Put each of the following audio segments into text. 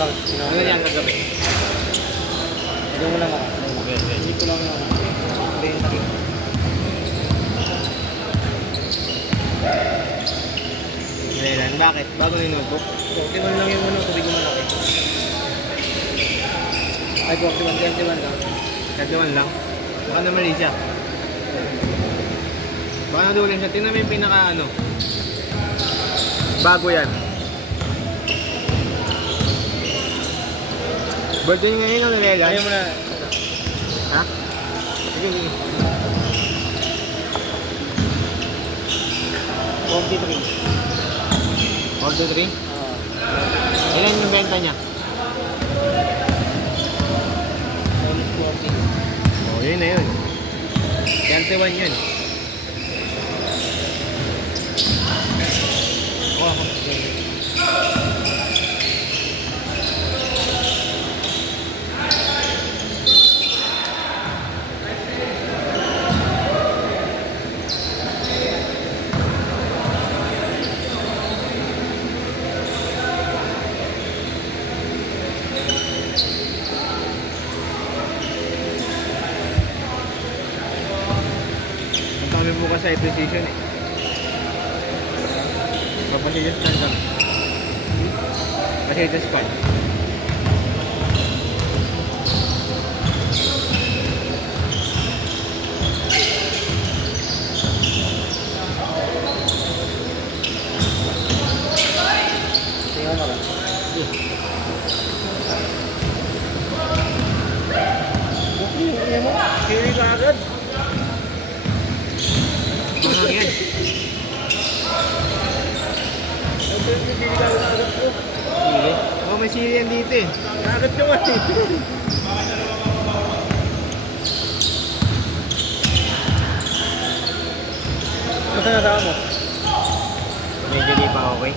Ano yan kagabi? Hindi mo lang ako. Hindi ko lang ako. Kailan? Bakit? Bago yung notebook? 41 lang yung tubig mo malaki. Ay, 41 lang. 31 lang? Baka na mali siya. Baka nadulin siya. Tingnan mo yung pinaka ano. Bago yan. Birthday ngayon ang nilela. Ayaw mo na. Ha? Sige, sige. 43. 43? Ilan yung benta niya? Almost 40. Oh, yun na yun. 31 yun. Oh, kami bukas sa precision eh. Papasilis na lang. Pasilis pa. Tingnan mo lang. Tingnan mo. Kiri ka agad. Ano yan? Sili? Oh, may sili yan dito eh. Agad ka man eh. Masa nasama mo? Medyo di pa okay.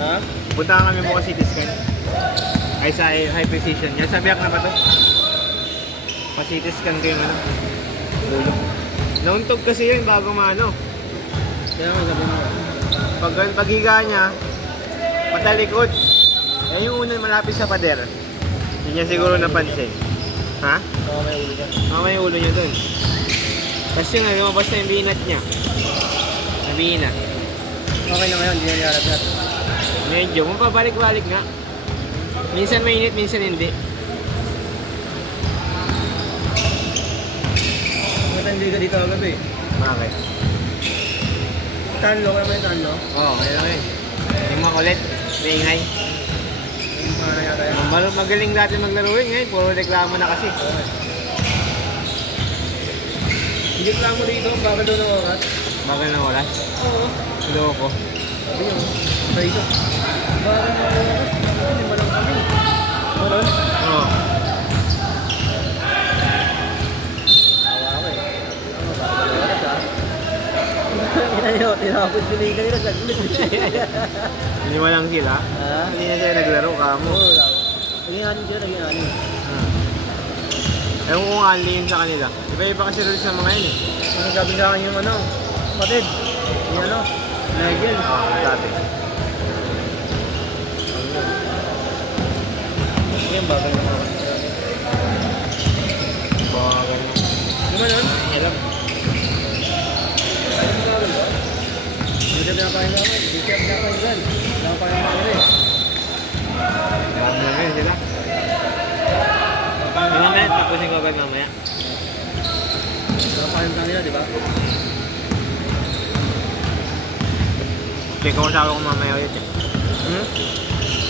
Ha? Punta kami bukas CT scan. Ay sa high precision. Yan sabiak na ba to? Pa-CT scan ko yung ano. Dulo. Nauntog kasi yun bago maano. Kaya nga sabi mo. Paghiga niya, patalikod. Yan yung unang malapit sa pader. Hindi niya siguro napansin. Ha? Oo, may ulo dyan. May ulo niya dun. Kasi nga, lumabas na yung binat niya. Nabinat. Okay na ngayon, hindi na nilalabas. Medyo, mapabalik-balik nga. Minsan mainit, minsan hindi. Matindi ka dito agad eh. Bakit? Tanlo, kaya may tanlo. Oo, kaya lang yun. Yung makulit, maingay. Yung mga nangyata yan. Magaling dati maglaro yun ngayon, puro reklamo na kasi. Hindi lang mo dito, bakit doon ang oras? Bagal ng oras. Oo. Loko. Sabi yun. Sabi ito. Bakit ang oras? Hindi mo lang kami. Ano? Oo. Awa ko eh. Ano ba? Oras ah. Tinapos pinigil kanina saglit. Hindi mo lang sila. Ha? Hindi na sila naglaro, kamo. Oo lang. Naging-anin sila, naging-anin. Ewan ko kung ali yun sa kanila. Iba-iba kasi rules ng mga yun eh. Ang sabi sa akin yung ano, kapatid. Yung ano, Nigel. Dati. Yung bagay na mga. Bagal na. Di ba nun? Alam. Hindi siya pinapakain namin. Hindi siya pinapakain dyan. Pinapakain namin eh. Alam na rin sila. Mamaya, tapusin ko agad mamaya. Pinapakain kanila, di ba? Check ko sa ako kung mamaya ulit eh.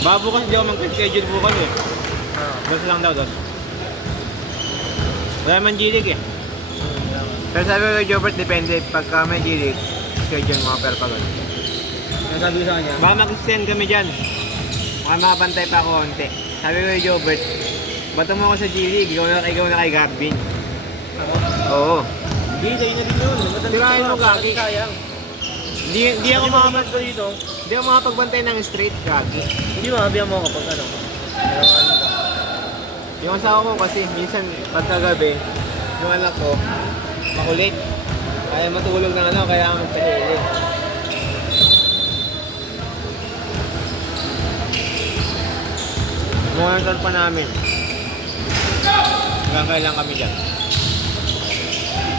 Baka bukas di ako mag-schedule bukas eh. Dos lang daw, dos. Wala man G-League eh. Pero sabi ko kay Jobert, depende. Pagka may G-League, schedule mo pero pagod. Yung sabi ko sa kanya, Baka mag-extend kami dyan. Baka makapantay pa ako konti. Sabi ko kay Jobert, bato mo ako sa G-League, ikaw na kay Garbin. ako, Oo. hindi, sa'yo na din yun. Tirahin mo, Gagi. Sayang. Hindi ako makamat ko dito. Hindi ako makapagbantay ng straight, Gagi. Hindi mahabihan mo ako pag ano. Pero ano ka. Yung asawa ko kasi, minsan pagkagabi, yung anak ko, makulit. Kaya matulog ng ano, kaya ang pahili. Monitor pa namin. Hanggang kailan kami dyan.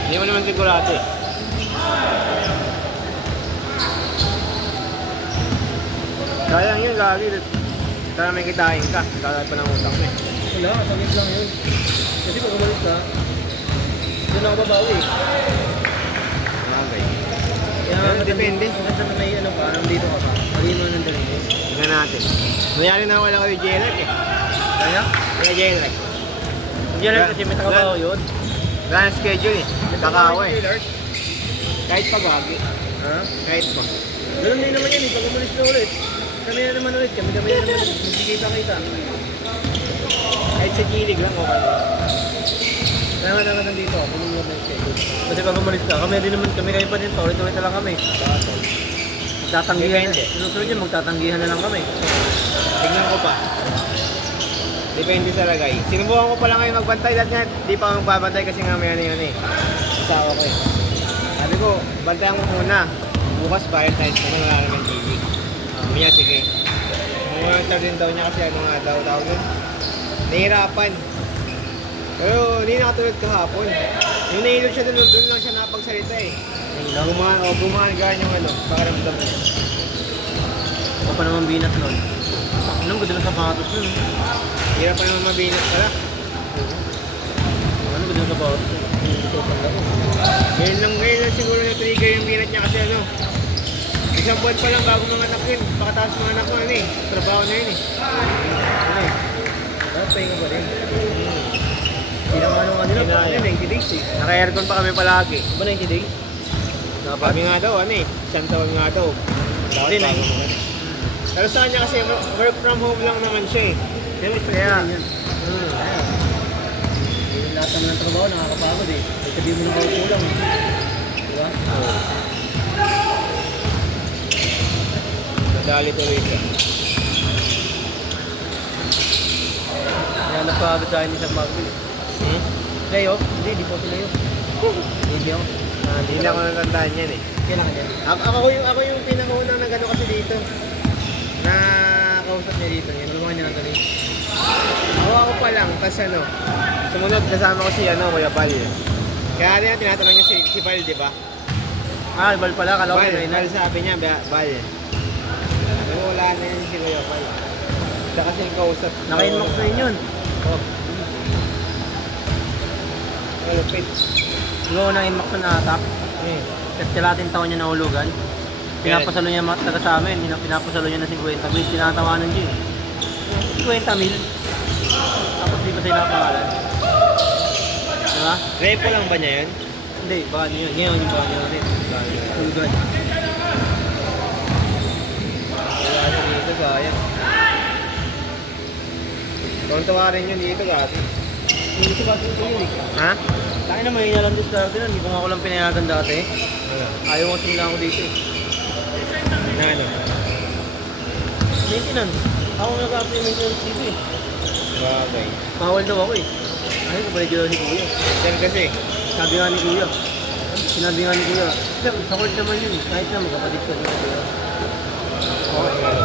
Hindi mo naman sigurado eh. Sayang yun, lagi. Sana may kitain ka. Kaya pa ng utang mo eh. Wala, sagip lang yun. Kasi pag umalis ka, doon ako babawi. Bagay. Kaya Depende. Hanggang sa may ano pa, nandito ka pa. Magiging mo ng dalhin. Tignan natin. Mayari na wala ko yung JLRC eh. Kaya? Kaya JLRC. Hindi lang kasi may takabaho yun. Wala na schedule eh. Kakawa eh. Kahit pa gagi. Ha? Kahit pa. Ganun din naman yan eh, pag umalis na ulit. Kami na naman ulit, kami na naman ulit. Magkikita-kita. Kahit sa kilig lang okay. Kaya nga naman nandito ako, kung yung schedule. Kasi pag umalis ka, kami din naman, kami kayo pa din, ulit-ulit na lang kami. Magtatanggihan. Susunod yun, magtatanggihan na lang kami. Tignan ko pa. Depende sa lagay. Sinubukan ko pa lang ngayon magbantay. Dahil nga, di pa ako magbabantay kasi nga may ano eh. Asawa ko eh. Sabi ko, bantayan ko muna. Bukas Valentine's naman, wala naman TV. Sabi niya, sige. Monitor din daw niya kasi ano nga daw nun. Nahihirapan. Pero hindi nakatulad kahapon. Yung nahilog siya doon lang siya napagsalita eh. Gumagaan yung ano, pakiramdam niya. Ako pa naman binat nun. Anong ganda ng sapatos nun? Hirap pa naman mabinat pala. Ano ganda ng sapatos nun? Ngayon lang siguro na-trigger yung binat niya kasi ano. Isang buwan pa lang bago mga anak yun. Pakataas mga anak ko ano eh. Trabaho na yun eh. Ano eh. Dapat pahinga pa rin. Hindi naman ano kanila pa ano 90 days eh. Naka-aircon pa kami palagi. Ba 90 days? Sabi nga daw ano eh. Isang taon nga daw. Hindi, Bago mga ano. Pero sa kanya kasi work from home lang naman siya eh. Kaya. Lahat naman ng trabaho nakakapagod eh. Sabi mo na kulang eh. Diba? Oo. Nadali tuloy siya. Kaya napagod sa akin isang bagay. Layo? Hindi, di po sila yun. Hindi ako. Hindi na ako natandaan yan eh. Kailangan yan. Ako yung pinakaunang nagano kasi dito. Na kausap niya dito. Yung mga niya nagano. Ako pa lang. Tapos ano. Sumunod kasama ko si ano, Kuya Bal. Kaya ano yan, tinatanong niya si Bal, di ba? Ah, Bal pala. Kala ko Bal, sabi niya, Bal. Pero wala na yun si Kuya Bal. Siya kasi yung kausap. Naka-inbox na yun yun. Oh. Malupit. Siguro na inbox na atak. At kalating taon niya nahulugan. Pinapasalo niya taga sa amin. Pinapasalo niya na 50 mil. Tinatawanan niya eh. 50 mil. Tapos di ba sa'yo napangalan? Diba? Repo lang ba niya yun? Hindi, baka niyo yun. Ngayon yung baka niyo ulit. Hulugan. Wala na dito, sayang. Tuwan-tuwa rin yun dito, gati. Hindi si Bato yun eh. Ha? Tayo na may inalang discard nun. Hindi ko nga ako lang pinayagan dati. Ano? Ayaw ko simula ako dito eh. Na ano? Maintenance. Ako nag-apply ng maintenance dito eh. Bagay. Bawal daw ako eh. Ay, kapalid yun si Kuya. Yan kasi. Sabi nga ni Kuya. Sinabi nga ni Kuya. Sir, sa court naman yun eh. Kahit na magkapatid ka din Kuya. Okay.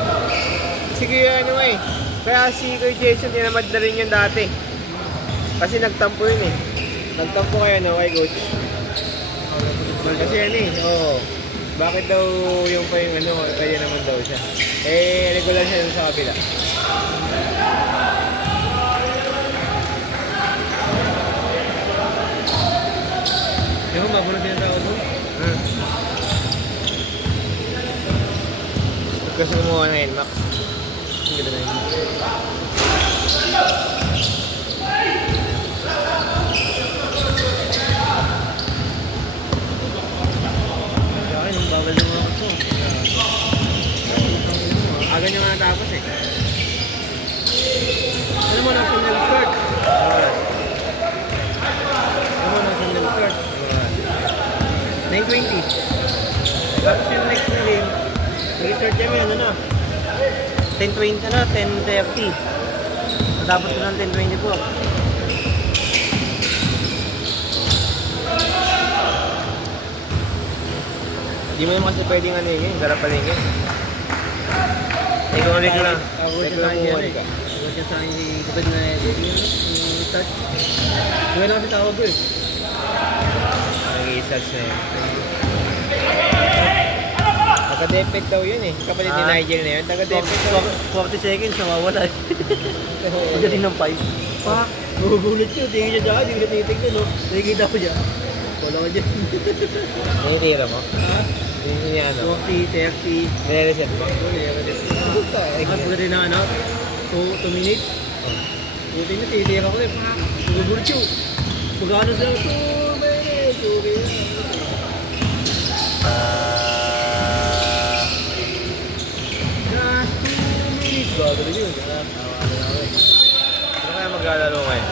Sige ano eh. Kaya si Kuya Jason tinamad na rin yun dati. Kasi nagtampo yun eh. Nagtampo kayo no, kay Coach. Kasi yan eh, oo. Bakit daw yung pa yung ano, kaya naman daw siya. Eh, regular siya yung sa kabila. Yung bago na tinatawag mo? Kasi kumuha na yun, Max. Ang ganda na yun. Kaya yung bawal ng mga kaso. Aga nyo nga natapos eh. Ano mo na single start? Ano mo na single start? 9:20. Tapos yung next na game, nag-start kami ano na? 10:20 na, 10:30. Natapos ko ng 10:24. Di mo naman kasi pwedeng ano yun, darapalingin. Ikaw ulit lang. Ako Ikaw sa lang tayo umuwan eh. ka. Ako sa niya sa akin si kapit na start. Kaya lang kasi tawag ko eh. Nag-i-search na yun. Taga-defect daw yun eh. Kapatid ni Nigel na yun. Taga-defect daw. 40 seconds, nawawala eh. Pagdating ng 5. Pak! Magugulit yun. Tingin siya dyan. Hindi ko titignan no. Nakikita ko dyan. Wala ka dyan. Nakitira mo? Ha? Hindi niya ano? 40, 30. Nire-reset mo? At pagdating na ano? 2 minutes. Buti na titira ko eh. Pak! Magugulit yun. Pag-ano sila 2 minutes. Okay na. Bago rin yun. Ano kaya maglalaro ngayon?